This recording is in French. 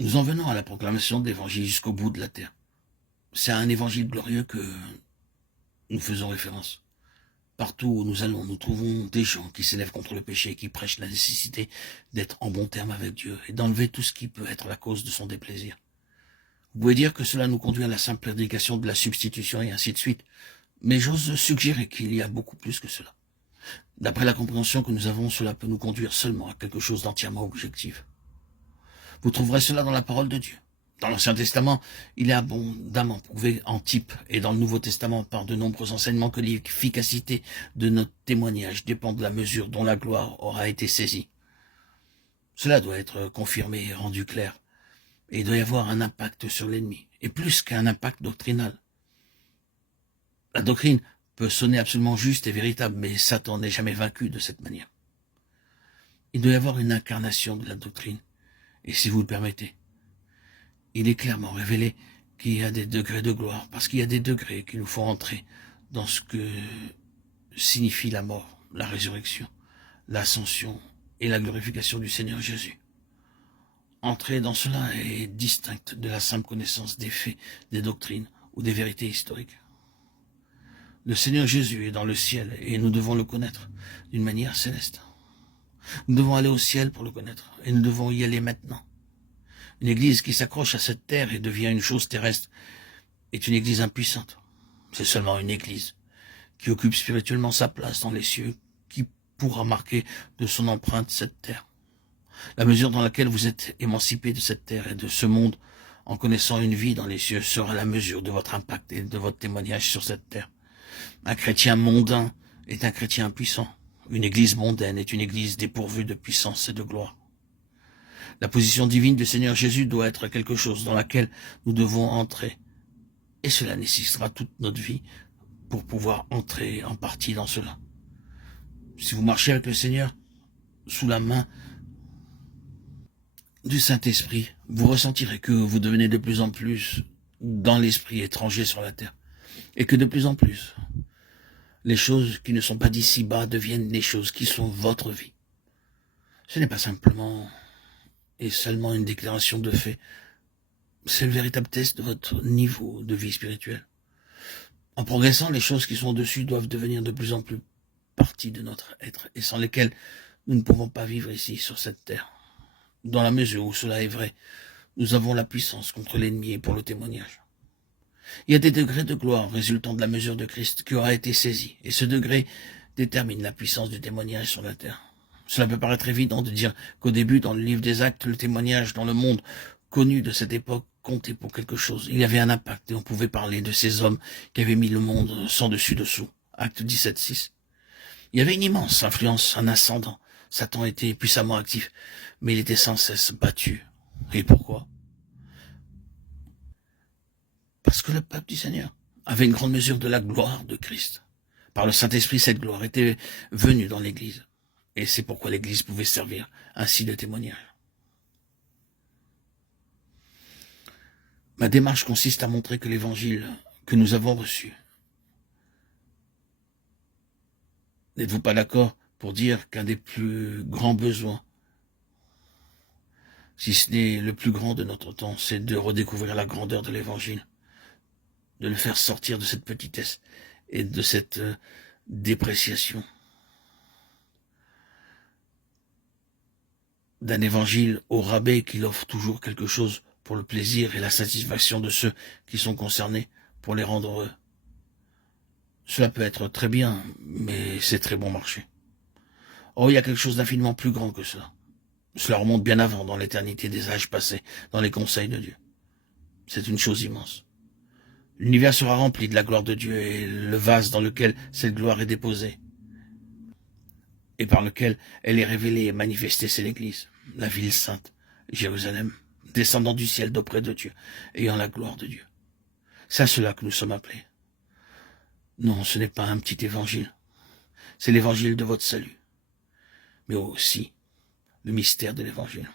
Nous en venons à la proclamation de l'évangile jusqu'au bout de la terre. C'est à un évangile glorieux que nous faisons référence. Partout où nous allons, nous trouvons des gens qui s'élèvent contre le péché et qui prêchent la nécessité d'être en bon terme avec Dieu et d'enlever tout ce qui peut être la cause de son déplaisir. Vous pouvez dire que cela nous conduit à la simple prédication de la substitution et ainsi de suite, mais j'ose suggérer qu'il y a beaucoup plus que cela. D'après la compréhension que nous avons, cela peut nous conduire seulement à quelque chose d'entièrement objectif. Vous trouverez cela dans la parole de Dieu. Dans l'Ancien Testament, il est abondamment prouvé en type, et dans le Nouveau Testament par de nombreux enseignements que l'efficacité de notre témoignage dépend de la mesure dont la gloire aura été saisie. Cela doit être confirmé et rendu clair, et il doit y avoir un impact sur l'ennemi, et plus qu'un impact doctrinal. La doctrine peut sonner absolument juste et véritable, mais Satan n'est jamais vaincu de cette manière. Il doit y avoir une incarnation de la doctrine, et si vous le permettez, il est clairement révélé qu'il y a des degrés de gloire, parce qu'il y a des degrés qui nous font entrer dans ce que signifie la mort, la résurrection, l'ascension et la glorification du Seigneur Jésus. Entrer dans cela est distinct de la simple connaissance des faits, des doctrines ou des vérités historiques. Le Seigneur Jésus est dans le ciel et nous devons le connaître d'une manière céleste. Nous devons aller au ciel pour le connaître et nous devons y aller maintenant. Une église qui s'accroche à cette terre et devient une chose terrestre est une église impuissante. C'est seulement une église qui occupe spirituellement sa place dans les cieux qui pourra marquer de son empreinte cette terre. La mesure dans laquelle vous êtes émancipé de cette terre et de ce monde en connaissant une vie dans les cieux sera la mesure de votre impact et de votre témoignage sur cette terre. Un chrétien mondain est un chrétien impuissant. Une église mondaine est une église dépourvue de puissance et de gloire. La position divine du Seigneur Jésus doit être quelque chose dans laquelle nous devons entrer. Et cela nécessitera toute notre vie pour pouvoir entrer en partie dans cela. Si vous marchez avec le Seigneur sous la main du Saint-Esprit, vous ressentirez que vous devenez de plus en plus dans l'esprit étranger sur la terre. Et que de plus en plus, les choses qui ne sont pas d'ici-bas deviennent les choses qui sont votre vie. Ce n'est pas simplement et seulement une déclaration de fait. C'est le véritable test de votre niveau de vie spirituelle. En progressant, les choses qui sont au-dessus doivent devenir de plus en plus partie de notre être et sans lesquelles nous ne pouvons pas vivre ici sur cette terre. Dans la mesure où cela est vrai, nous avons la puissance contre l'ennemi et pour le témoignage. Il y a des degrés de gloire résultant de la mesure de Christ qui aura été saisie, et ce degré détermine la puissance du témoignage sur la terre. Cela peut paraître évident de dire qu'au début, dans le livre des Actes, le témoignage dans le monde connu de cette époque comptait pour quelque chose. Il y avait un impact et on pouvait parler de ces hommes qui avaient mis le monde sans dessus-dessous. Acte 17:6. Il y avait une immense influence, un ascendant. Satan était puissamment actif, mais il était sans cesse battu. Et pourquoi? Parce que le peuple du Seigneur avait une grande mesure de la gloire de Christ. Par le Saint-Esprit, cette gloire était venue dans l'Église. Et c'est pourquoi l'Église pouvait servir ainsi de témoignage. Ma démarche consiste à montrer que l'Évangile que nous avons reçu. N'êtes-vous pas d'accord pour dire qu'un des plus grands besoins, si ce n'est le plus grand de notre temps, c'est de redécouvrir la grandeur de l'Évangile, de le faire sortir de cette petitesse et de cette dépréciation d'un évangile au rabais qui offre toujours quelque chose pour le plaisir et la satisfaction de ceux qui sont concernés pour les rendre heureux. Cela peut être très bien, mais c'est très bon marché. Oh, il y a quelque chose d'infiniment plus grand que cela. Cela remonte bien avant, dans l'éternité des âges passés, dans les conseils de Dieu. C'est une chose immense. L'univers sera rempli de la gloire de Dieu et le vase dans lequel cette gloire est déposée et par lequel elle est révélée et manifestée, c'est l'Église, la ville sainte, Jérusalem, descendant du ciel d'auprès de Dieu, ayant la gloire de Dieu. C'est à cela que nous sommes appelés. Non, ce n'est pas un petit évangile, c'est l'évangile de votre salut, mais aussi le mystère de l'évangile.